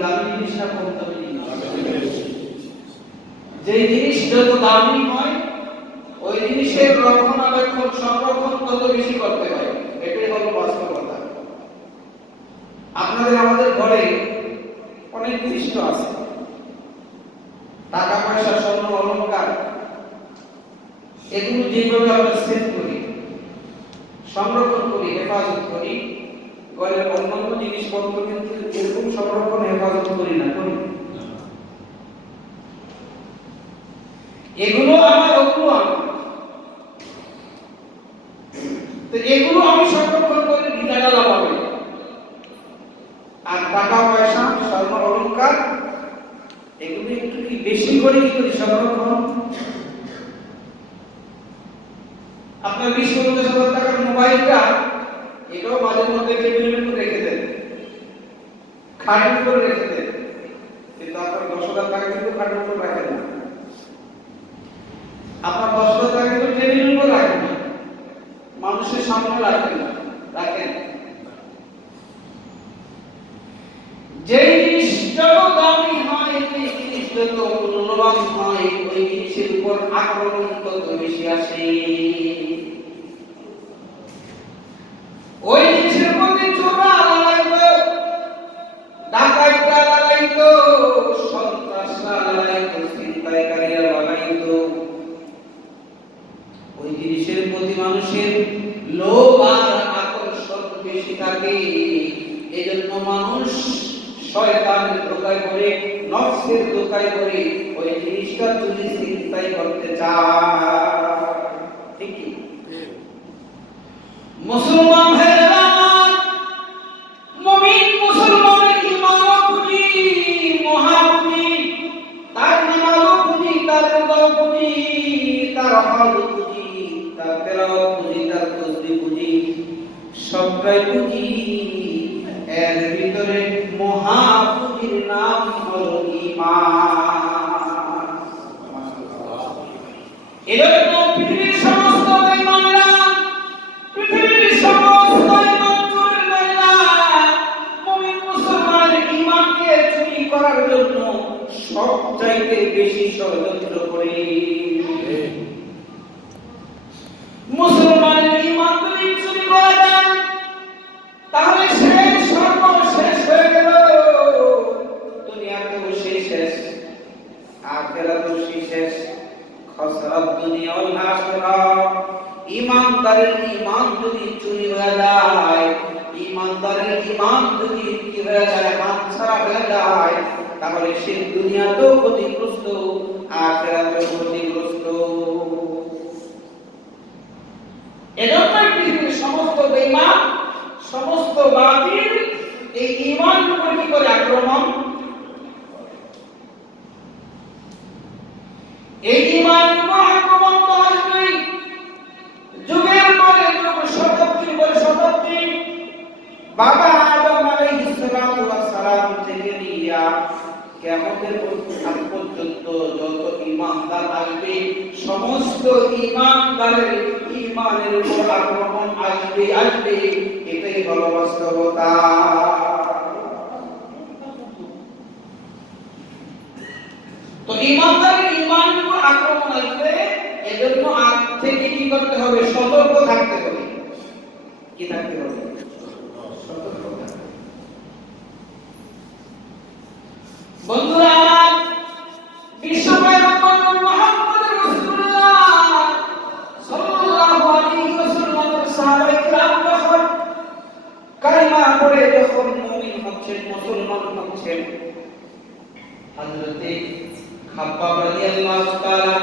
দামি জিনিস না কম দামি জিনিস? যে জিনিস যত দামি হয় ওই জিনিসের রক্ষণাবেক্ষণ সংরক্ষণ তত বেশি করতে হয়। এটাই হলো বাস্তবতা। আপনাদের আমাদের ঘরে অনেক জিনিস তো আছে, টাকা পয়সা, স্বর্ণ অলংকার, এগুলো যেভাবে আমরা সেভ করি, সংরক্ষণ করি, হেফাজত করি, ঘরের অন্যান্য জিনিসপত্র কিন্তু এরকম সংরক্ষণ হেফাজত করি না, করি। এগুলো আমার, ওগুলো আমার, তো এগুলো আমি সংরক্ষণ করে বিদায় লাগাবো। আর টাকা পয়সা, স্বর্ণ অলংকার, এগুলো একটু কি বেশি করে কি করি সংরক্ষণ। আপনার 20-50 হাজার টাকার মোবাইলটা এটাও মাঝে মধ্যে টেবিলের উপর রেখে দেন, খাটের উপর রেখে দেন, কিন্তু আপনার 10,000 টাকা কিন্তু খাটের উপর রাখেন না। আপনার 10,000 টাকা কিন্তু টেবিলের উপর রাখেন না, মানুষের সামনে রাখেন না, রাখেন। যে জিনিস যত দামি হয়, যে জিনিস যত মূল্যবান হয়, ওই জিনিসের উপর আক্রমণ তত বেশি আসে। ওই জিনিসের মধ্যে চোরা লাগাইতো, ডাকাইতরা লাগাইতো, সন্ত্রাসরা লাগাইতো, ছিনতাইকারীরা লাগাইতো। ওই জিনিসের প্রতি মানুষের লোভ আর আকর্ষণ বেশি থাকে। এজন্য মানুষ শয়তানের ধোঁকায় পড়ে, নফসের ধোঁকায় পড়ে ওই জিনিসটা যদি চিন্তাই করতে চায়। ঠিক কি? মুসলমান ভাইরা, মুমিন মুসলমানের ঈমানও পুঁজি, মহাপুঁজি, তার নামাজও পুঁজি, তার রোজাও পুঁজি, তার হজও পুঁজি, তার তেলাওয়াত পুঁজি, তার তাসবিহ পুঁজি, সবটাই পুঁজি। এর ভিতরে মহাপুঁজির নাম হলো ঈমান। এজন্য পৃথিবীর সমস্ত বেঈমানরা, পৃথিবীর সমস্ত ঈমানচোরেরা মুমিন মুসলমানের ঈমানকে চুরি করার জন্য সবচাইতে বেশি ষড়যন্ত্র করে। মুসলমানের ঈমান যদি চুরি করা যায় তাহলে শেষ, সর্বশেষ হয়ে গেল। দুনিয়াতেও সেই শেষ, আখিরাতেও সেই শেষ। খসরাত দুনিয়া ওয়াল আখিরা। ঈমানদারের ঈমান যদি চুরি হয়ে যায়, ঈমানদারের ঈমান যদি কি হয়ে যায়, হাতছাড়া হয়ে যায়, তাহলে সে দুনিয়াতেও ক্ষতিগ্রস্ত, আখিরাতেও ক্ষতিগ্রস্ত। এজন্যই পৃথিবীর সমস্ত বেঈমান, সমস্ত বাতিল এই ঈমানের উপর কি করে আক্রমণ। এই ঈমানের উপর আক্রমণ তো আসবেই, যুগের পরে যুগ, শতাব্দীর পরে শতাব্দী। বাবা আদম আলাইহিস সালাতু ওয়াস সালাম থেকে নিয়ে কিয়ামতের আগ পর্যন্ত যত ঈমানদার আসবে, সমস্ত ঈমানদারের ঈমানের উপর আক্রমণ আসবে, আসবে। এটাই হলো বাস্তবতা। তো ঈমানদারের ঈমানের উপর আক্রমণ আসবে, এজন্য আগ থেকে কি করতে হবে? সতর্ক থাকতে হবে। কি থাকতে হবে? সতর্ক থাকতে হবে। বন্ধুরা, বিশ্ব পয়গম্বর মুহাম্মদ রাসূলুল্লাহ সাল্লাল্লাহু আলাইহি ওয়াসাল্লামের সাহাবায়ে কিরাম যখন কালিমা পড়ে যখন মুমিন হচ্ছেন, মুসলমান হচ্ছেন, হযরতে খাব্বাব রাদিয়াল্লাহু তাআলা,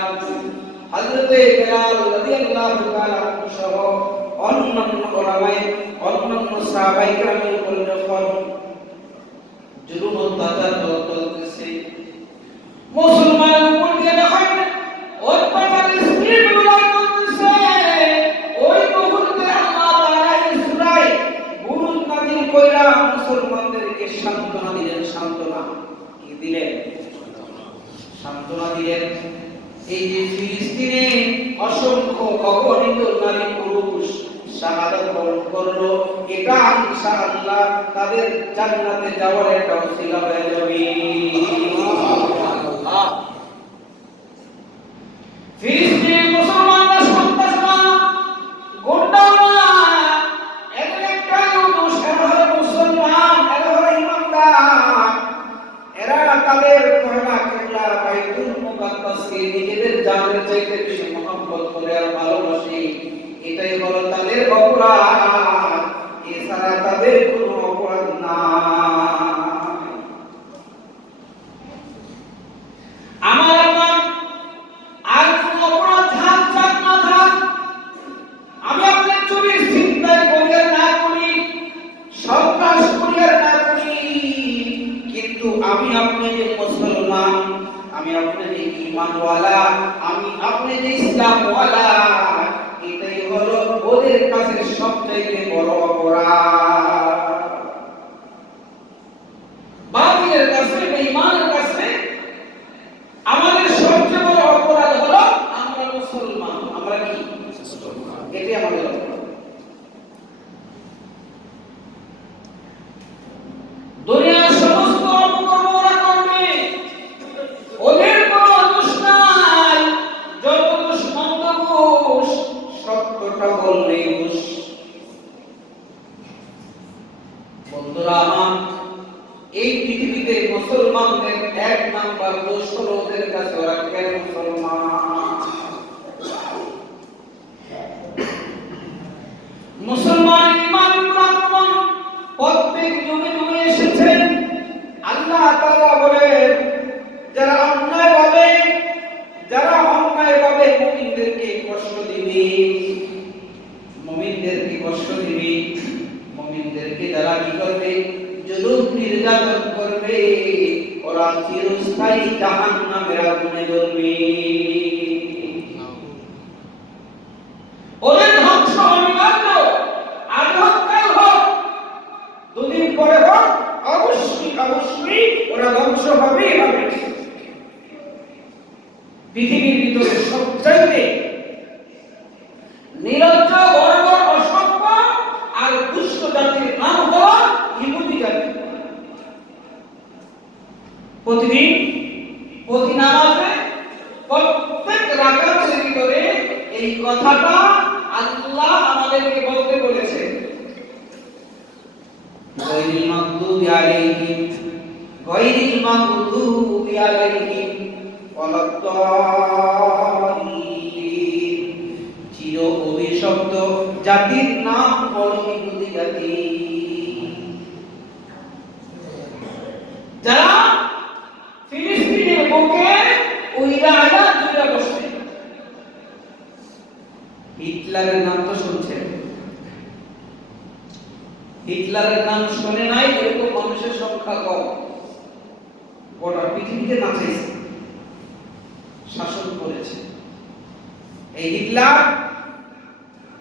হযরতে বেলাল রাদিয়াল্লাহু তাআলা সহ অন্যান্য উলামায়ে, অন্যান্য সাহাবায়ে কিরামের উপর যখন জুলুম অত্যাচার চলতেছে, মুসলমানের উপর দিয়ে যখন অত্যাচারের স্পিরিটগুলো চলতেছে, ওই মুহূর্তে আল্লাহ তাআলা এই সূরায় বুরুজ নাযিল কইরা মুসলমানদেরকে সান্ত্বনা দিলেন। সান্ত্বনা কি দিলেন? সান্ত্বনা দিলেন। এই যে ফিলিস্তিনে অসংখ্য অগণিত নারী পুরুষ শাহাদাত বরণ করলো, এটা ইনশাআল্লাহ তাদের জান্নাতে যাওয়ার একটা ওসিলা হয়ে যাবে। সবচেয়ে বেশি মহব্বত করে আর ভালোবাসে, এটাই হলো তাদের অপরাধ, এছাড়া তাদের কোনো অপরাধ না। আমার আমার আর কোন অপরাধ থাক থাক না থাক, আমি আপনার চুরির চিন্তায় করি আর না করি, সন্ত্রাস করি আর না করি, কিন্তু আমি আপনি যে মুসলমান, আমি আপনি যে ঈমানওয়ালা, আমি আপনি যে ইসলামওয়ালা, এটাই হলো ওদের কাছে সবচেয়ে বড় অপরাধ। বাতিলের কাছে, বেঈমানের কাছে আমাদের সবচেয়ে বড় অপরাধ হলো আমরা মুসলমান, আমরা কি মুসলমান, এটাই আমাদের অপরাধ। দুনিয়ার সমস্ত অপকর্ম ওরা করবে, ওদের কোনো দোষ নাই, যত দোষ মন্দ দোষ, সত্যটা বললে দোষ। বন্ধুরা আমার, এই পৃথিবীতে মুসলমানদের এক নাম্বার দোষ হলো ওদের কাছে ওরা কেন মুসলমান। মুসলমান ঈমানের আক্রমণ প্রত্যেক যুগে যুগে এসেছে। আল্লাহ তাআলা বলেন, যারা অন্যায়ভাবে মুমিনদেরকে কষ্ট দিবে, মুমিনদেরকে কষ্ট দিবে, মুমিনদেরকে যারা কি করবে, জুলুম নির্যাতন করবে, ওরা চিরস্থায়ী জাহান্নামের আগুনে জ্বলবে। ওদের ধ্বংস অনিবার্য, আজ হোক কাল হোক, দুদিন পরে হোক, অবশ্যই ওরা ধ্বংস হবেই হবে। পৃথিবীর ভিতরে সবচাইতে নির্লজ্জ, বর্বর, অসভ্য আর দুষ্ট জাতির নাম হলো ইহুদি জাতি। প্রতিদিন প্রতি নামাজে প্রত্যেক রাকাতের ভিতরে এই কথাটা আল্লাহ আমাদেরকে বলতে বলেছে, গায়রিল মাগদুবি আলাইহিম ওয়ালাদ-দাল্লিন। চির অভিশপ্ত জাতির নাম হলো ইহুদি জাতি, যারা ফিলিস্তিনের বুকে উইরায়া জুড়ে বসে। হিটলারের নাম তো শুনছেন, হিটলারের নাম শুনে নাই এরকম মানুষের সংখ্যা কম। গোটা পৃথিবীতে নাচাইছে, শাসন করেছে। এই হিটলার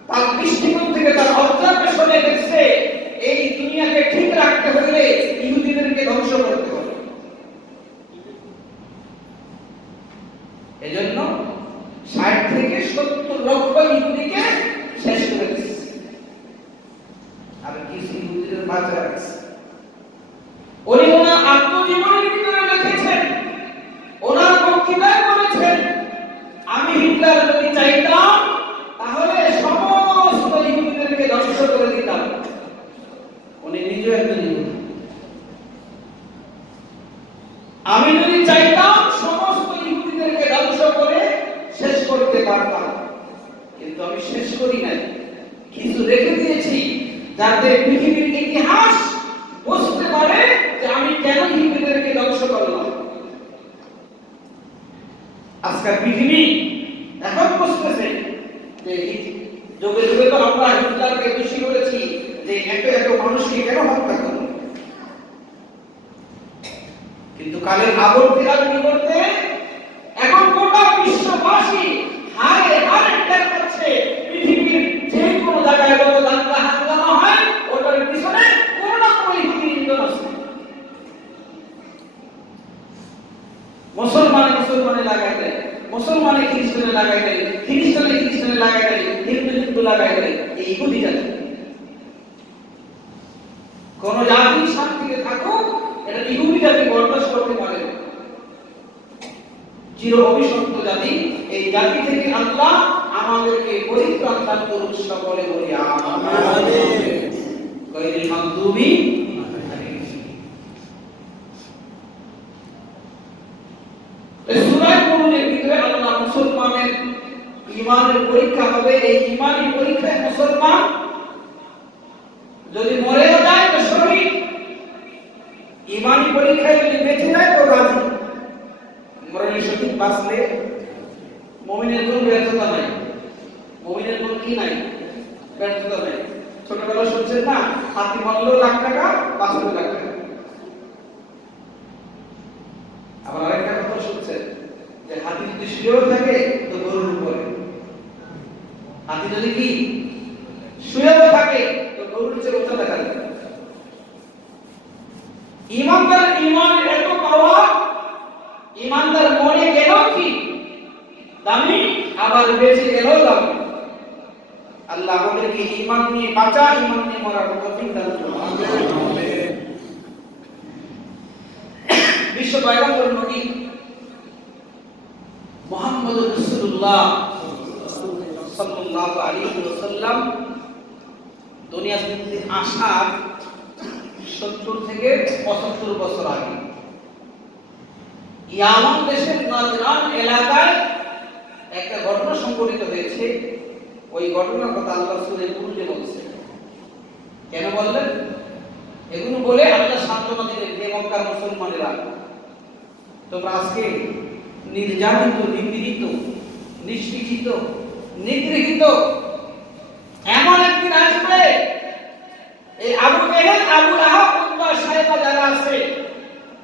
তার দৃষ্টিকোণ থেকে, তার অবজারভেশনে দেখছে এই দুনিয়াকে ঠিক রাখতে হলে ইহুদিদেরকে ধ্বংস করতে হবে। এজন্য 60 থেকে 70 লক্ষ ইহুদিকে শেষ করে দিয়েছে, আর কিছু ইহুদিদের বাঁচা রাখছে। উনি ওনার আত্মজীবনীর ভিতরে লিখেছেন, ওনার বক্তৃতায় বলেছেন, আমি হিটলার যদি চাইতাম তাহলে সমস্ত ইহুদিদেরকে ধ্বংস করে দিতাম। উনি নিজে একজন ইহুদি। আমি যদি চাইতাম সমস্ত ইহুদিদেরকে ধ্বংস করে শেষ করতে পারতাম, কিন্তু আমি শেষ করি নাই, কিছু রেখে দিয়েছি যাতে পৃথিবীর ইতিহাস বুঝতে পারে যে আমি কেন ইহুদিদেরকে ধ্বংস করলাম। আজকের পৃথিবী এখন বুঝতেছে যে যুগে যুগে তো আমরা হিটলারকে দোষী করেছি যে এত এত মানুষকে কেন হত্যা করল, কিন্তু কালের আবর্তে আর বিবর্তে এখন গোটা বিশ্ববাসী হারে হারে টের পাচ্ছে পৃথিবীর যে কোনো জায়গায় যত দাঙ্গা হাঙ্গামা হয় ওটার পিছনে কোনো না কোনো ইহুদি ইন্ধন আছে। মুসলমানে লাগাই দেয়, মুসলমানে খ্রিস্টানে লাগাই দেয়, খ্রিস্টানে লাগাই দেয়, হিন্দু লাগাই দেয়, এই ইহুদি জাতি। কোন জাতি শান্তিতে থাকুক এটা ইহুদি জাতি বরদাস্ত করতে পারে না। চির অভিশপ্ত জাতি, এই জাতি থেকে আল্লাহ আমাদেরকে পরিত্রাণ দান করুন, সকলে বলি আমিন। গায়রিল মাগদুবি আলাইহিম। এই সূরা নূরের ভিতরে আল্লাহ মুসলমানের ঈমানের পরীক্ষা হবে। এই ঈমানি পরীক্ষায় মুসলমান যদি মরেও যায় তো শহীদ, ঈমানি পরীক্ষায় যদি বেঁচে যায় তো রাজি। মরণে শহীদ বাঁচলে মুমিনের কোনো ব্যর্থতা নাই। মুমিনের কোনো কি নাই? ব্যর্থতা নাই। ছোটবেলা শুনছেন না, হাতি মরল লাখ টাকা, বাঁচল লাখ টাকা। আবার আরেকটা কথা শুনছেন যে হাতি যদি শুয়েও থাকে তো গরুর উপরে। হাতি যদি কি শুয়েও থাকে তো গরুর চেয়ে উঁচা দেখা যায়। ইমানদার ইমানের এত পাওয়ার, ইমানদার মরে গেলেও কি দামি, আবার বেঁচে গেলেও দামি। আল্লাহ আমাদেরকে ঈমান নিয়ে বাঁচা, ঈমান নিয়ে মরার তৌফিক দান করুন। আমিন। বিশ্ব পয়গম্বর নবী মুহাম্মদুর রাসূলুল্লাহ সাল্লাল্লাহু আলাইহি ওয়াসাল্লাম দুনিয়াতে আসার 70 থেকে 75 বছর আগে ইয়ামান দেশের নাজরান এলাকায় একটা ঘটনা সংঘটিত হয়েছে। ওই ঘটনার কথা আল্লাহ সূরা বুরুজে বলছে। কেন বললেন? এগুলো বলে আল্লাহ সান্ত্বনা দিলেন যে মক্কার মুসলমানেরা, তোমরা আজকে নির্যাতিত, নিপীড়িত, নিষ্পেষিত, নিগৃহীত, এমন একদিন আসবে এই আবু জেহেল, আবু লাহাব, উতবা, সাইবা যারা আছে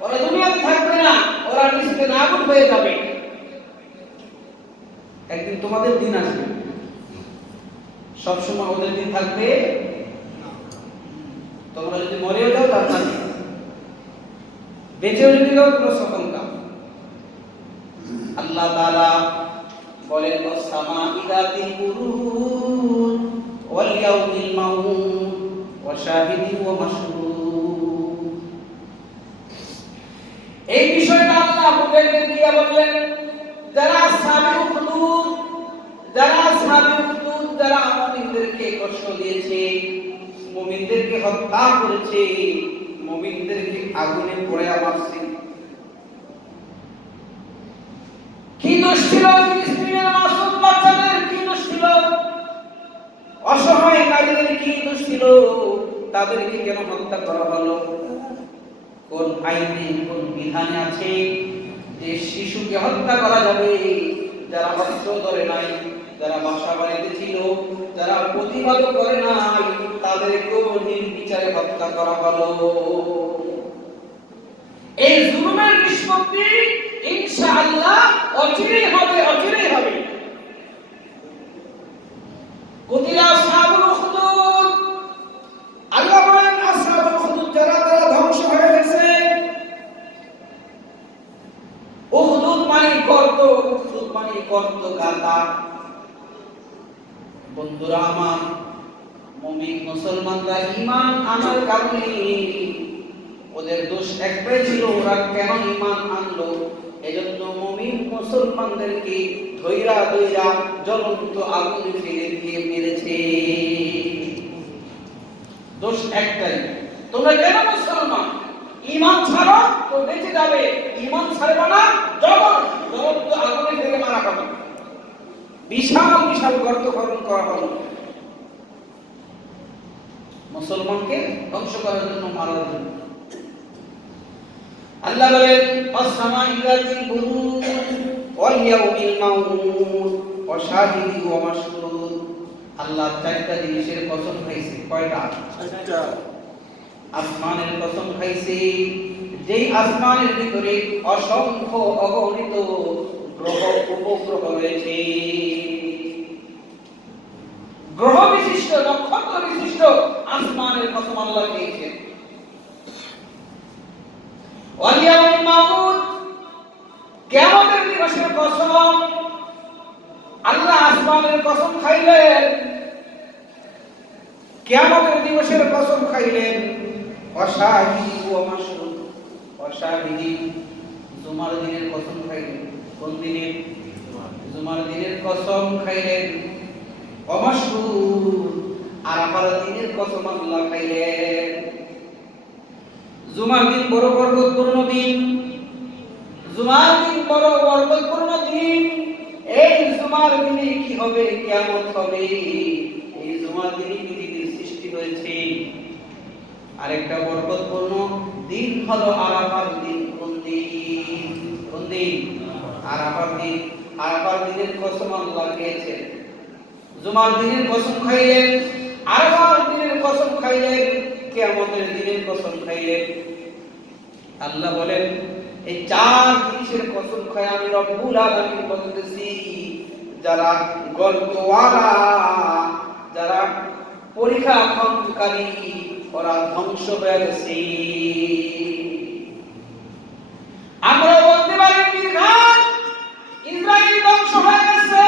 ওরা দুনিয়াতে থাকবে না, ওরা নিশ্চিত নাবুদ হয়ে যাবে। একদিন তোমাদের দিন আসবে, সবসময় ওদের দিন থাকবে। তোমরা যদি মরেও যাও তার মানে বেঁচেও যদি যাও তোমরা সফল কাম। আল্লাহ তাআলা বলেন ওয়াস-সামা'i যাতিল বুরুজ ওয়াল ইয়াউমিল মাউউদ ওয়া শাহিদিন ওয়া মাশহুদ। এই বিষয়টা আল্লাহ বুঝাইতে গিয়ে বললেন যারা আসহাবুল হুদুদ, যারা মুমিনদেরকে কষ্ট দিয়েছে, মুমিনদেরকে হত্যা করেছে, মুমিনদেরকে আগুনে পোড়ায়া মারছে, কি দোষ ছিল? ফিলিস্তিনের মাসুম বাচ্চাদের কি দোষ ছিল? অসহায় নারীদের কি দোষ ছিল? তাদেরকে কেন হত্যা করা হলো? কোন আইনে, কোন বিধানে আছে যে শিশুকে হত্যা করা যাবে? যারা অস্ত্র ধরে নাই, যারা বাসা বাড়িতে ছিল, যারা প্রতিবাদ করে নাই, তাদেরকেও নির্বিচারে হত্যা করা হলো। এই জুলুমের নিষ্পত্তি ইনশাআল্লাহ অচিরেই হবে, অচিরেই হবে। কুতিলা আসহাবুল উখদুদ, আল্লাহ বলেন আসহাবুল উখদুদ যারা ধ্বংস হয়ে গেছে। উখদুদ মানে গর্ত, উখদুদ মানে গর্ত, গাতা। বন্ধুরা আমার, মুমিন মুসলমানরা ঈমান আনার কারণে ওদের দোষ একটাই ছিল, ওরা কেন ঈমান আনলো? এজন্য মুমিন মুসলমানদেরকে ধৈরা ধৈরা জ্বলন্ত আগুনে ফেলে দিয়ে মেরেছে। দোষ একটাই, তোমরা কেন মুসলমান? ঈমান ছাড়ো তো বেঁচে যাবে, ঈমান ছাড়বে না জ্বলন্ত আগুনে ফেলে মারা হবে। বিশাল বিশাল গর্ত খনন করা হলো মুসলমানকে ধ্বংস করার জন্য, মারার জন্য। আল্লাহ বলেন ওয়াস-সামা'i যাতিল বুরুজ ওয়াল ইয়াউমিল মাউউদ ওয়া শাহিদিন ওয়া মাশহুদ। আল্লাহ চারটা জিনিসের কসম খাইছে। কয়টা? চারটা। আসমানের কসম খাইছে, যেই আসমানের ভিতরে অসংখ্য অগণিত গ্রহ উপগ্রহ রয়েছে, গ্রহ বিশিষ্ট, নক্ষত্র বিশিষ্ট আসমানের কসম আল্লাহ দিয়েছেন। ওয়াল ইয়াউমিল মাউউদ, কিয়ামতের দিবসের কসম আল্লাহ আসমানের কসম খাইলেন, কিয়ামতের দিবসের কসম খাইলেন। ওয়া শাহিদিন ওয়া মাশহুদ, ওয়া শাহিদিন জুমার দিনের কসম খাইলেন। কোন দিনের? জুমার দিনের কসম খাইলেন। ওয়া মাশহুদ, আরাফার দিনের কসম আল্লাহ খাইলেন। জুমার দিন বড় বরকতপূর্ণ দিন, জুমার দিন বড় বরকতপূর্ণ দিন। এই জুমার দিনে কি হবে? কিয়ামত হবে। এই জুমার দিনে পৃথিবীর সৃষ্টি হয়েছে। আরেকটা বরকতপূর্ণ দিন হলো আরাফার দিন। কোন দিন? কোন দিন? আরাফার দিন। আরাফার দিনের কসম আল্লাহ খেয়েছেন। জুমার দিনের কসম খাইলেন, আরাফার দিনের কসম খাইলেন, কিয়ামতের দিনের কসম খাইলেন। আল্লাহ বলেন, এই চার জিনিসের কসম খায় আমি রব্বুল আলামিন বলতেছি, যারা গর্তওয়ালা, যারা পরীক্ষা ভঙ্গকারী, ওরা ধ্বংস হয়ে গেছে। আমরা বলতে পারি নির্ঘাত ইসরায়েল ধ্বংস হয়ে গেছে।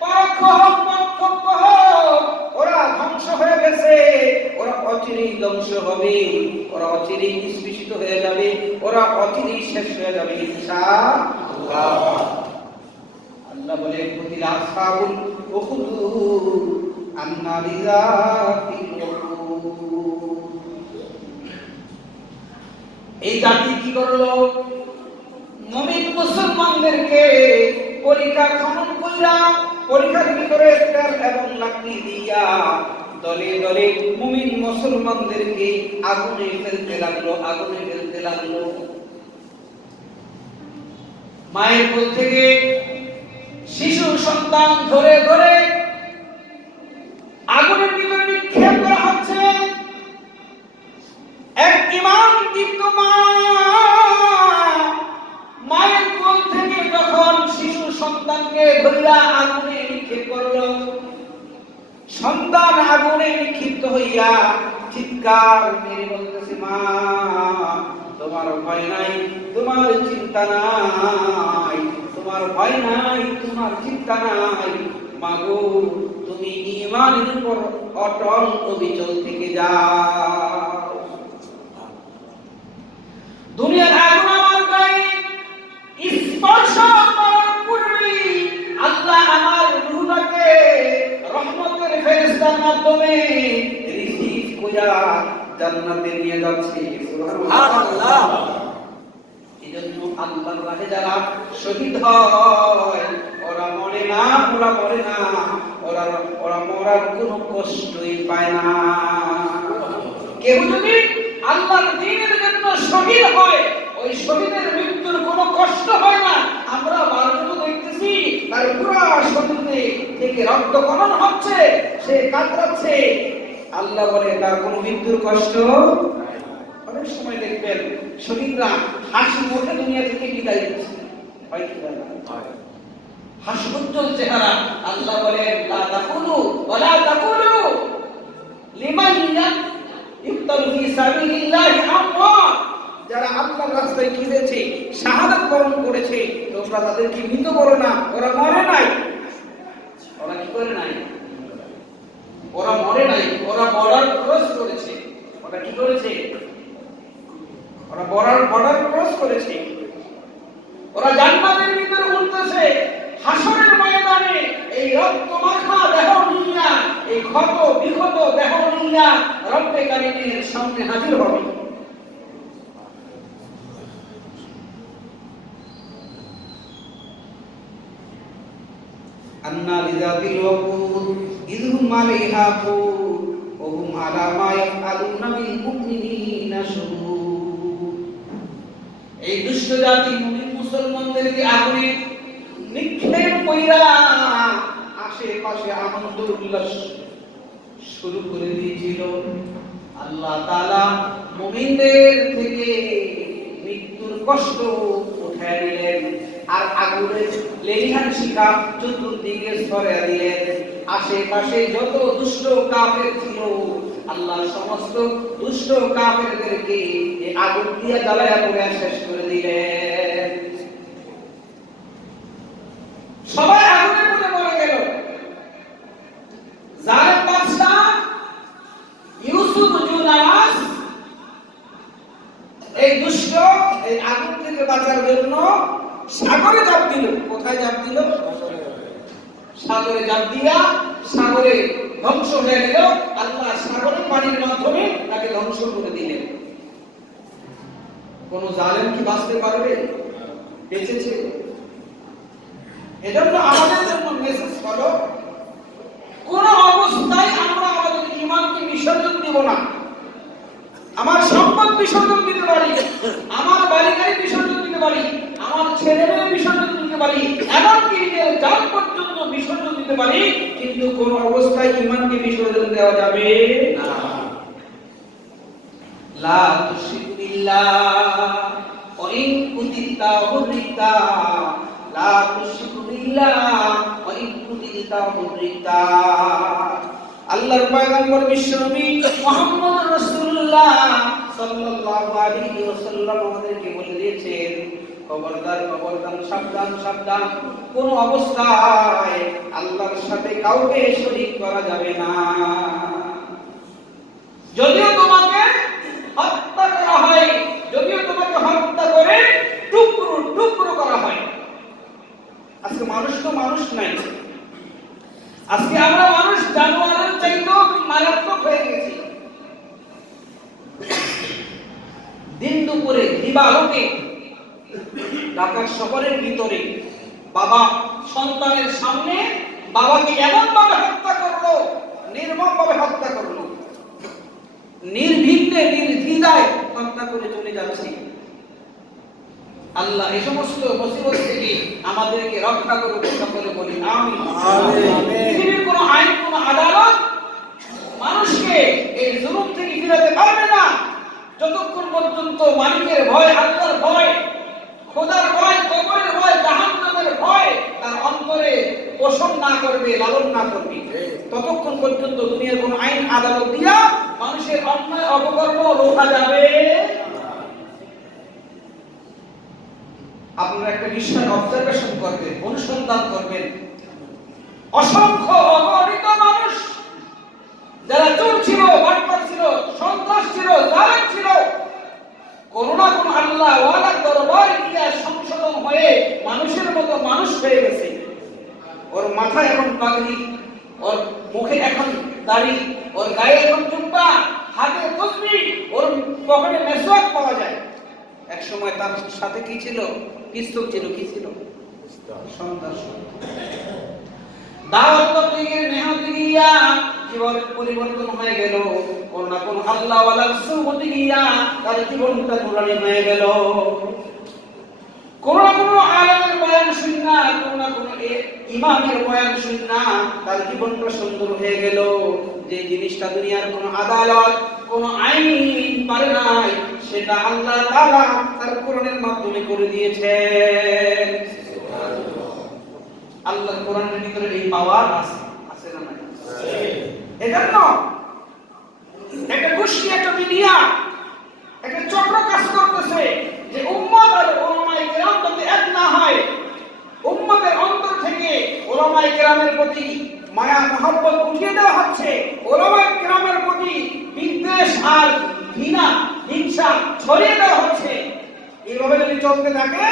পরোক্ষ হোক প্রত্যক্ষ হোক, ওরা ধ্বংস হয়ে গেছে। ওরা অচিরেই ধ্বংস হবে, ওরা অচিরেই নিষ্পেষিত হয়ে যাবে, ওরা অচিরেই শেষ হয়ে যাবে ইনশাআল্লাহ। আল্লাহ বলে কুতিলা আসহাবুল উখদুদ আন্নারি যাতিল উখদুদ। এই জাতি কি করলো? মুমিন মুসলমানদেরকে পরীক্ষা খনন কইরা, পরীক্ষার ভিতরে এবং লাকড়ি দিয়া দলে দলে মুমিন মুসলমানদেরকে আগুনে ফেলতে লাগলো, আগুনে ফেলতে লাগলো। মায়ের কোল থেকে শিশু সন্তান ধরে ধরে আগুনের ভিতরে নিক্ষেপ করা হচ্ছে। এক ইমান দীপ্ত মা মায়ের কোল থেকে যখন শিশু সন্তানকে ধরিয়া আগুনে নিক্ষেপ করলো, সন্তান আগুনে নিক্ষিপ্ত হইয়া চিৎকার মেরে বলতেছে, মা তোমার ভয় নাই, তোমার চিন্তা নাই, তোমার ভয় নাই, তোমার চিন্তা নাই। মাগো তুমি ঈমানের উপর অটল অবিচল থেকে যাও। দুনিয়ার আগুন আমার গায়ে স্পর্শ করার পূর্বেই আল্লাহ আমার রূহটাকে রহমতের ফেরেশতার মাধ্যমে রিসিভ কইরা জান্নাতে নিয়ে যাচ্ছে। সুবহানাল্লাহ। এজন্য আল্লাহর রাহে যারা শহীদ হয়, ওরা মরে না, ওরা মরে না, ওরা মরার কোনো কষ্টই পায় না। কেউ যদি আল্লাহর দ্বীনের জন্য শহীদ হয়, ওই শহীদের মৃত্যুর কোনো কষ্ট হয় না। আমরা বারজন দেখতেছি তার পুরো শরীরে থেকে রক্তক্ষরণ হচ্ছে, সে কাতরাচ্ছে। আল্লাহ বলে তার কোনো মৃত্যুর কষ্ট। অনেক সময় দেখবেন শহীদরা হাসি মুখে দুনিয়া থেকে বিদায় দিচ্ছে, হয় কি না? হাসিউজ্জ্বল চেহারা। আল্লাহ বলে লা তাকুলু ওয়ালা তাকুলু লিমান ইফতারু ফি সাবিলিল্লাহি আমওয়াত। যারা আল্লাহর রাস্তায় গিয়েছে, শাহাদাত বরণ করেছে, তোমরা তাদেরকে মৃত বলো না, ওরা মরে নাই। ওরা কি করে নাই? ওরা মরে নাই, ওরা বর্ডার ক্রস করেছে। ওরা কি করেছে? ওরা বর্ডার ক্রস করেছে। ওরা জান্নাতের ভিতরে উঠতেছে। হাসরের ময়দানে এই রক্তমাখা দেহ নিয়া, এই ক্ষত বিক্ষত দেহ নিয়া রব্বে কারীমের সামনে হাজির হবে। আন্না লিযাতিল ওয়াকুদ ইযহুম আলাইহা কুদ ওয়া হুম আলা মা ইয়াফআলুনা বিল মুমিনিনা শুহুদ। এই দুষ্ট জাতি মুমিন মুসলমানদেরকে আগুনে নিক্ষেপ কইরা আশেপাশে আনন্দ উল্লাস শুরু করে দিয়েছিল। আল্লাহ তাআলা মুমিনদের থেকে মৃত্যুর কষ্ট উঠায় দিলেন, আর আগুনের লেলিহান শিখা চতুর্দিকে ছড়িয়ে দিলেন। আশেপাশে যত দুষ্ট কাফের ছিল, আল্লাহ সমস্ত দুষ্ট কাফেরদেরকে এই আগুন দিয়ে জ্বালায়া পুড়িয়ে শেষ করে দিলেন। সবাই আগুনে পুড়ে মরে গেল। জালেম বাদশা ইউসুফ জুলাস এই দুষ্ট এই আগুন থেকে বাঁচার জন্য সাগরে ঝাঁপ দিল। কোথায় ঝাঁপ দিল? সাগরে ঝাঁপ দিয়া সাগরে ধ্বংস হয়ে গেল। আল্লাহ সাগরের পানির মাধ্যমে তাকে ধ্বংস করে দিলেন। কোন জালেম কি বাঁচতে পারবে? বেঁচেছে? এজন্য আমাদের জন্য মেসেজ হলো, কোন অবস্থায় আমরা আমাদের ঈমানকে বিসর্জন দিব না। আমার সম্পদ বিসর্জন দিতে পারি, আমার বাড়ি-গাড়ি বিসর্জন দিতে পারি, আমার ছেলে-মেয়ে বিসর্জন দিতে পারি, এমনকি নিজের জান পর্যন্ত বিসর্জন দিতে পারি, কিন্তু কোন অবস্থায় ঈমানকে বিসর্জন দেওয়া যাবে না। লা তুশরিকু বিল্লাহ ওয়া ইন কুতিলতা হুরিতা, লা তুশরিকু বিল্লাহ ওয়া ইন কুতিলতা হুরিতা। আল্লাহর পয়গম্বর বিশ্বনবী মুহাম্মদ রাসূলুল্লাহ সাল্লাল্লাহু আলাইহি ওয়াসাল্লাম আমাদেরকে বলে দিয়েছেন, খবরদার খবরদার, সাবধান সাবধান, কোন অবস্থায় আল্লাহর সাথে কাউকে শরীক করা যাবে না। যদিও তোমাকে হত্যা করা হয়, যদিও তোমাকে হত্যা করে টুকরো টুকরো করা হয়। আজকে মানুষ তো মানুষ নাই, আজকে আমরা মানুষ জানোয়ারের চাইতেও মারাত্মক হয়ে গেছি। দিন দুপুরে দিবালোকে ঢাকা শহরের ভিতরে বাবা সন্তানের সামনে বাবাকে এমন ভাবে হত্যা করলো, নির্মম ভাবে হত্যা করলো, নির্বিঘ্নে নির্দ্বিধায় হত্যা করে চলে যাচ্ছে। আল্লাহ এই সমস্ত মুসিবত থেকে আমাদেরকে রক্ষা করুন, সকলে বলি আমিন। পৃথিবীর কোন আইন, কোন আদালত মানুষকে এই জুলুম থেকে ফিরাতে পারবে না যতক্ষণ পর্যন্ত মালিকের ভয়, আল্লাহর ভয়, খোদার ভয়, কবরের ভয়, জাহান্নামের ভয় তার অন্তরে পোষণ না করবে, লালন না করবে, ততক্ষণ পর্যন্ত দুনিয়ার কোন আইন আদালত দিয়া মানুষের অন্যায় অপকর্ম রোখা যাবে। আপনারা একটা বিষয় অবজারভেশন করবেন, অনুসন্ধান করবেন, অসংখ্য অগণিত মানুষ যারা চোর ছিল, বাটপার ছিল, সন্ত্রাস ছিল, জালেম ছিল, কোন না কোন আল্লাহ ওয়ালার দরবার গিয়ে সংশোধন হয়ে মানুষের মতো মানুষ হয়ে গেছে। ওর মাথায় এখন পাগড়ি, ওর মুখে এখন দাড়ি, ওর গায়ে এখন জুব্বা, হাতে তসবিহ, ওর পকেটে মেসওয়াক পাওয়া যায়। এক সময় তার সাথে কি ছিল? পিস্তল ছিল। কি ছিল? সন্ত্রাস। দাওয়াত তাবলীগের মেহনতে গিয়া জীবন পরিবর্তন হয়ে গেল, কোন না কোন আল্লাহ ওয়ালার সুহবতে গিয়া তার জীবনটা নুরানি হয়ে গেল। কোন না কোন আলেমের বয়ান শুননা, কোন না কোন ইমামের বয়ান শুননা তার জীবনটা সুন্দর হয়ে গেল। যে জিনিসটা দুনিয়ার কোন আদালত, কোন আইন পারে নাই, সেটা আল্লাহ তাআলা তার কোরআনের মাধ্যমে করে দিয়েছেন। আল্লাহর কোরআনের ভিতরে এই পাওয়ার আছে, আছে না নাই? এজন্য একটা গোষ্ঠী, একটা মিডিয়া, একটা চক্র কাজ করতেছে যে উম্মত আর উলামায়ে কেরাম যাতে এক না হয়, উম্মতের অন্তর থেকে উলামায়ে কেরামের প্রতি মায়া মহব্বত উঠিয়ে দেওয়া হচ্ছে, উলামায়ে কেরামের প্রতি বিদ্বেষ আর ঘৃণা, হিংসা ছড়িয়ে দেওয়া হচ্ছে। এইভাবে যদি চলতে থাকে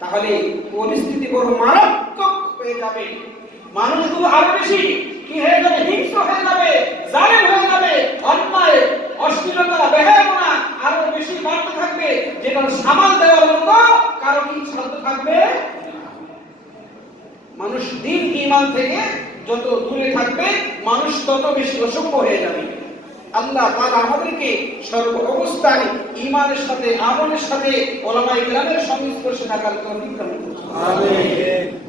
তাহলে পরিস্থিতি বড় মারাত্মক হয়ে যাবে। মানুষগুলো আরো বেশি কি হয়ে যাবে? হিংস্র হয়ে যাবে, জালেম হয়ে যাবে, অন্যায়, অশ্লীলতা, বেহায়াপনা আরো বেশি বাড়তে থাকবে, যেটা সামাল দেওয়ার মতো কারো কি সাধ্য থাকবে? মানুষ দিন ঈমান থেকে যত দূরে থাকবে, মানুষ তত বেশি অসভ্য হয়ে যাবে। আল্লাহ তাআলা আমাদেরকে সর্ব অবস্থায় ঈমানের সাথে, আমলের সাথে উলামায়ে কেরামের সংস্পর্শে থাকার তৌফিক দান করুন। আমিন।